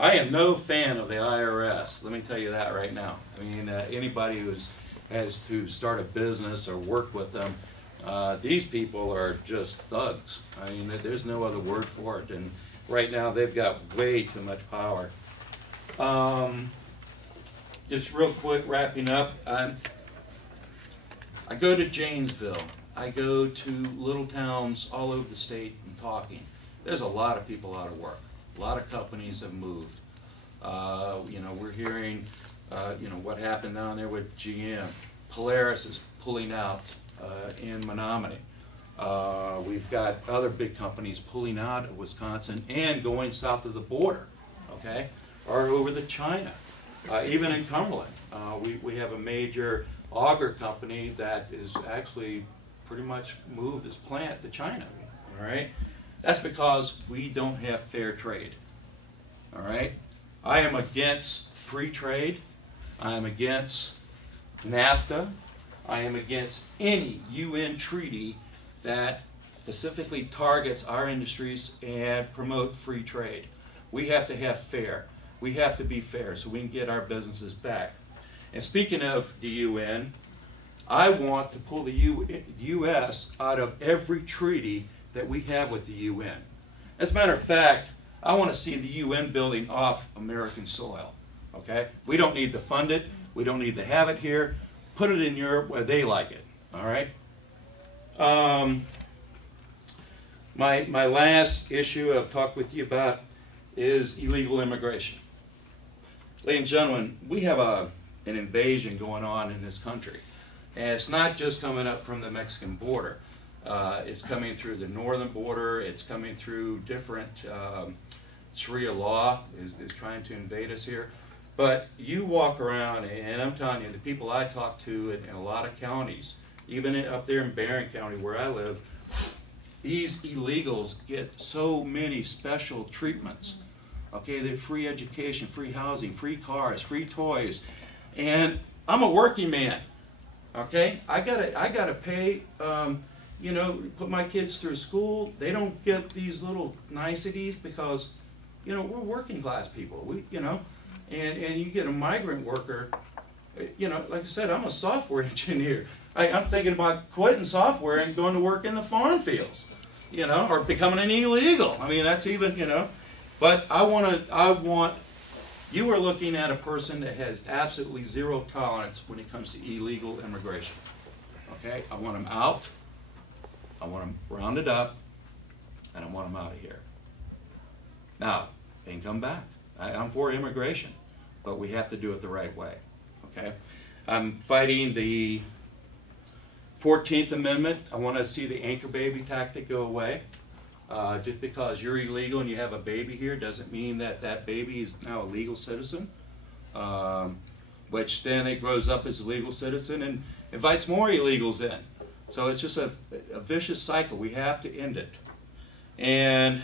I am no fan of the IRS. Let me tell you that right now. I mean, anybody who has to start a business or work with them, these people are just thugs. I mean, there's no other word for it. And right now, they've got way too much power. Just real quick, wrapping up. I go to Janesville. I go to little towns all over the state and talking. There's a lot of people out of work. A lot of companies have moved. You know, we're hearing, you know, what happened down there with GM. Polaris is pulling out in Menominee. We've got other big companies pulling out of Wisconsin and going south of the border, okay, or over to China. Even in Cumberland, we have a major auger company that is actually pretty much moved its plant to China, all right? That's because we don't have fair trade, all right? I am against free trade. I am against NAFTA. I am against any UN treaty that specifically targets our industries and promote free trade. We have to have fair. We have to be fair so we can get our businesses back. And speaking of the UN, I want to pull the U.S. out of every treaty that we have with the UN. As a matter of fact, I want to see the UN building off American soil. Okay? We don't need to fund it. We don't need to have it here. Put it in Europe where they like it. All right? My last issue I've talked with you about is illegal immigration. Ladies and gentlemen, we have an invasion going on in this country. And it's not just coming up from the Mexican border. It's coming through the northern border. It's coming through different, Sharia law is trying to invade us here. But you walk around, and I'm telling you, the people I talk to in a lot of counties, even up there in Barron County where I live, these illegals get so many special treatments. Okay, they have free education, free housing, free cars, free toys. And I'm a working man. Okay, I gotta pay, you know, put my kids through school. They don't get these little niceties because, you know, we're working class people. You know, and you get a migrant worker. You know, like I said, I'm a software engineer. I'm thinking about quitting software and going to work in the farm fields. You know, or becoming an illegal. I mean, that's even, you know. But you are looking at a person that has absolutely zero tolerance when it comes to illegal immigration. Okay? I want them out, I want them rounded up, and I want them out of here. Now, they can come back. I'm for immigration, but we have to do it the right way. Okay? I'm fighting the 14th Amendment. I want to see the anchor baby tactic go away. Just because you're illegal and you have a baby here doesn't mean that that baby is now a legal citizen, which then it grows up as a legal citizen and invites more illegals in. So it's just a vicious cycle. We have to end it. And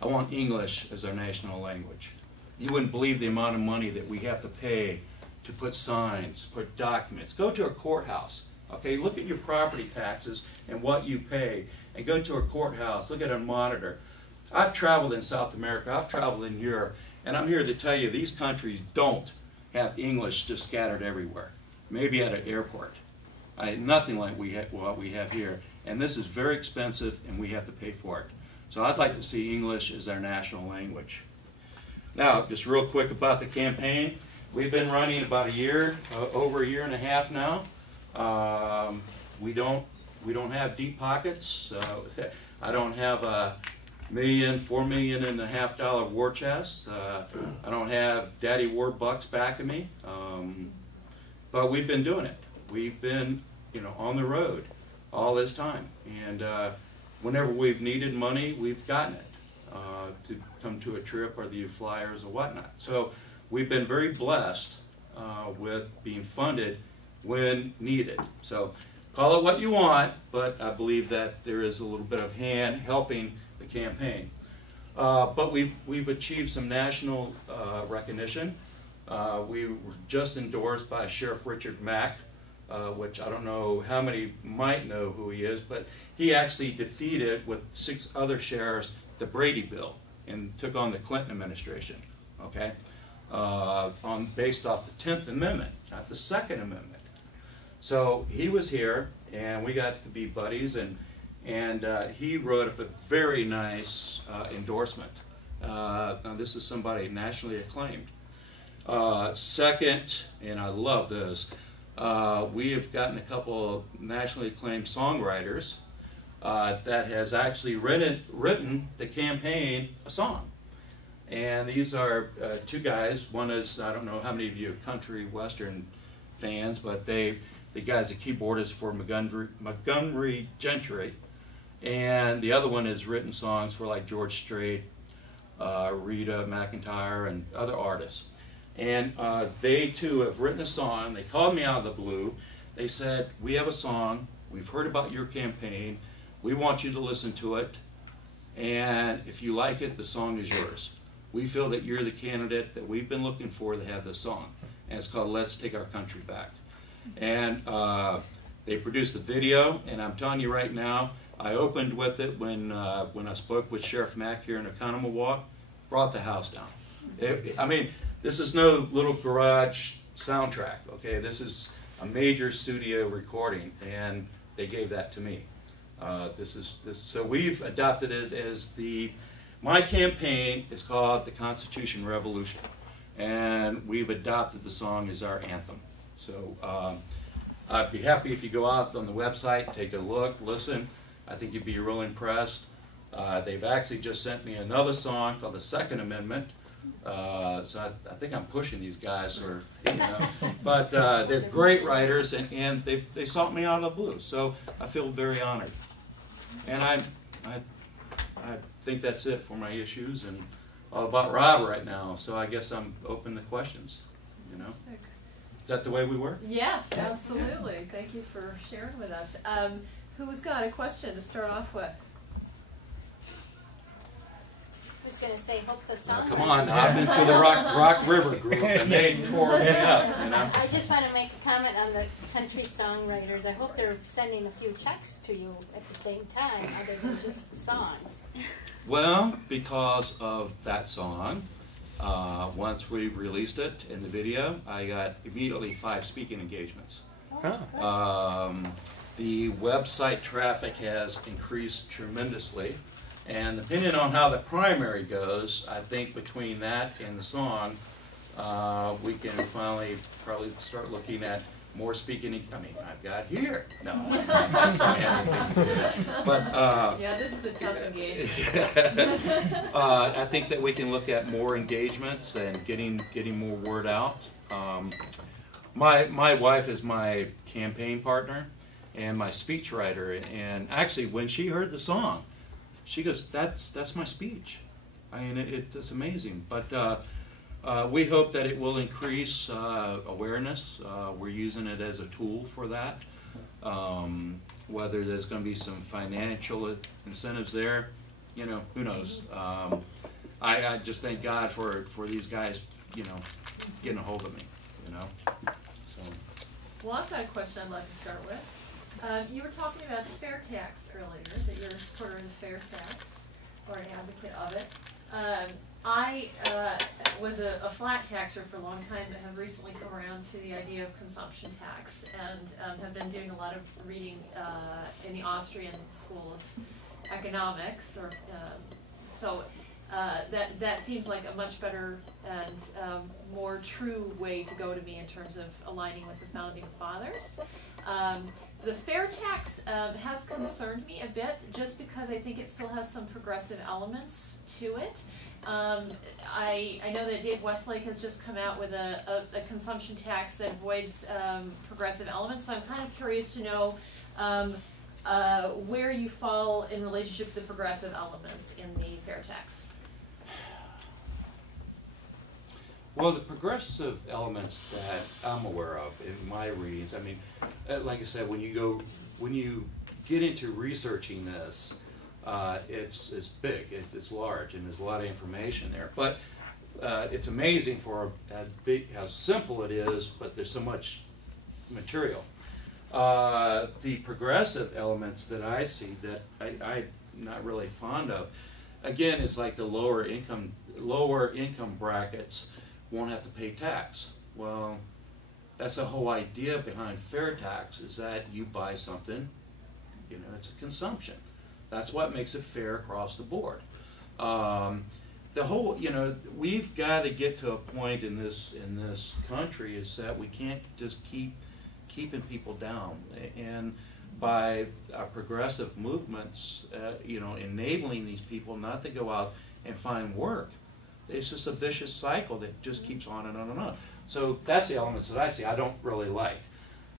I want English as our national language. You wouldn't believe the amount of money that we have to pay to put signs, put documents. Go to a courthouse. Okay, look at your property taxes and what you pay, and go to a courthouse, look at a monitor. I've traveled in South America, I've traveled in Europe, and I'm here to tell you these countries don't have English just scattered everywhere. Maybe at an airport. Nothing like what we have here. And this is very expensive, and we have to pay for it. So I'd like to see English as our national language. Now, just real quick about the campaign. We've been running about a year, over a year and a half now. We don't have deep pockets. I don't have $4.5 million war chest. I don't have Daddy Warbucks backing me. But we've been doing it. We've been, you know, on the road all this time, and whenever we've needed money, we've gotten it to come to a trip or the flyers or whatnot. So we've been very blessed with being funded when needed. So call it what you want, but I believe that there is a little bit of hand helping the campaign. But we've achieved some national recognition. We were just endorsed by Sheriff Richard Mack, which I don't know how many might know who he is, but he actually defeated with 6 other sheriffs the Brady bill. and took on the Clinton administration, okay, based off the 10th Amendment, not the Second Amendment. So he was here, and we got to be buddies, and he wrote up a very nice endorsement. Now this is somebody nationally acclaimed. Second, and I love this, we have gotten a couple of nationally acclaimed songwriters that has actually written the campaign a song. And these are two guys. One is, I don't know how many of you are country western fans, but the guy's a keyboardist for Montgomery Gentry. And the other one has written songs for like George Strait, Rita McEntire, and other artists. And they too have written a song. They called me out of the blue. They said, we have a song. We've heard about your campaign. We want you to listen to it. And if you like it, the song is yours. We feel that you're the candidate that we've been looking for to have this song. And it's called Let's Take Our Country Back. And they produced the video. And I'm telling you right now, I opened with it when I spoke with Sheriff Mack here in Oconomowoc, brought the house down. I mean, this is no little garage soundtrack, okay? This is a major studio recording, and they gave that to me. So we've adopted it as my campaign is called the Constitution Revolution, and we've adopted the song as our anthem. So I'd be happy if you go out on the website, take a look, listen. I think you'd be real impressed. They've actually just sent me another song called the Second Amendment. So I think I'm pushing these guys, or you know, but they're great writers, and they sought me out of the blue. So I feel very honored, and I think that's it for my issues and all about Rob right now. So I guess I'm open to questions. You know, is that the way we work? Yes, absolutely. Thank you for sharing with us. Who's got a question to start off with? I was going to say, hope the song. Come on, I've been to the Rock River group, and they tore me up. You know? I just want to make a comment on the country songwriters. I hope they're sending a few checks to you at the same time, other than just the songs. Well, because of that song, once we released it in the video, I got immediately 5 speaking engagements. The website traffic has increased tremendously. And depending on how the primary goes, I think between that and the song, we can finally probably start looking at more speaking. I mean, I've got here. No, that's not anything. But yeah, this is a tough engagement. I think that we can look at more engagements and getting more word out. My wife is my campaign partner and my speechwriter, and actually when she heard the song, she goes, that's my speech. I mean, it's amazing. But we hope that it will increase awareness. We're using it as a tool for that. Whether there's going to be some financial incentives there, you know, who knows. I just thank God for these guys, you know, getting a hold of me, you know. So. Well, I've got a question I'd like to start with. You were talking about the fair tax earlier, that you're a supporter of the fair tax, or an advocate of it. I was a flat taxer for a long time, but have recently come around to the idea of consumption tax, and have been doing a lot of reading in the Austrian School of Economics, or so that seems like a much better and more true way to go to me in terms of aligning with the Founding Fathers. The fair tax has concerned me a bit, just because I think it still has some progressive elements to it. I know that Dave Westlake has just come out with a consumption tax that avoids progressive elements, so I'm kind of curious to know where you fall in relationship to the progressive elements in the fair tax. Well, the progressive elements that I'm aware of in my reads, I mean, like I said, when you get into researching this, it's big, it's large, and there's a lot of information there. But it's amazing for how simple it is, but there's so much material. The progressive elements that I see that I'm not really fond of, again, it's like the lower income brackets won't have to pay tax. Well, that's the whole idea behind fair tax, is that you buy something, you know, it's a consumption. That's what makes it fair across the board. The whole, you know, we've got to get to a point in this country is that we can't just keep keeping people down, and by progressive movements, you know, enabling these people not to go out and find work. It's just a vicious cycle that just keeps on and on and on. So that's the elements that I see I don't really like.